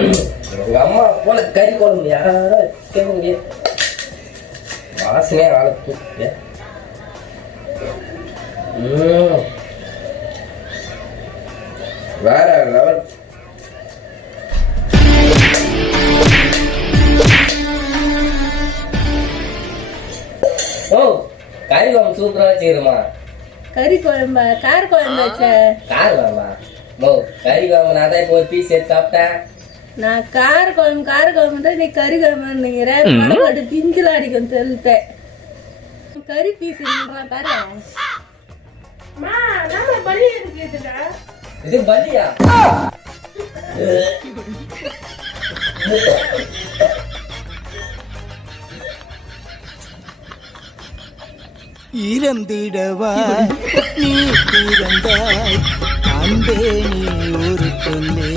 எங்க அம்மா போல கறி குழம்பு யாரும் கேட்க முடியாது. வாசனையே ஆளுக்கு வேற லெவல். ஓ கறி குழம்பு சூப்பரா வச்சுக்கிறோமா? கறி குழம்பா? கார குழம்பு வச்ச? கார குழம்பா? ஓ கறி குழம்பு நான் தான் இப்போ ஒரு பீஸ் எடுத்து சாப்பிட்டேன். நான் கார குழம்பு நீ கறி குழம்பு திஞ்சில அடிக்கும் சொல்லிட்டேன். கறி பீஸ் தரேன். இது பலியா? இறந்திடவா நீ பிறந்தாய் அன்பே நீ ஒரு பொன்னே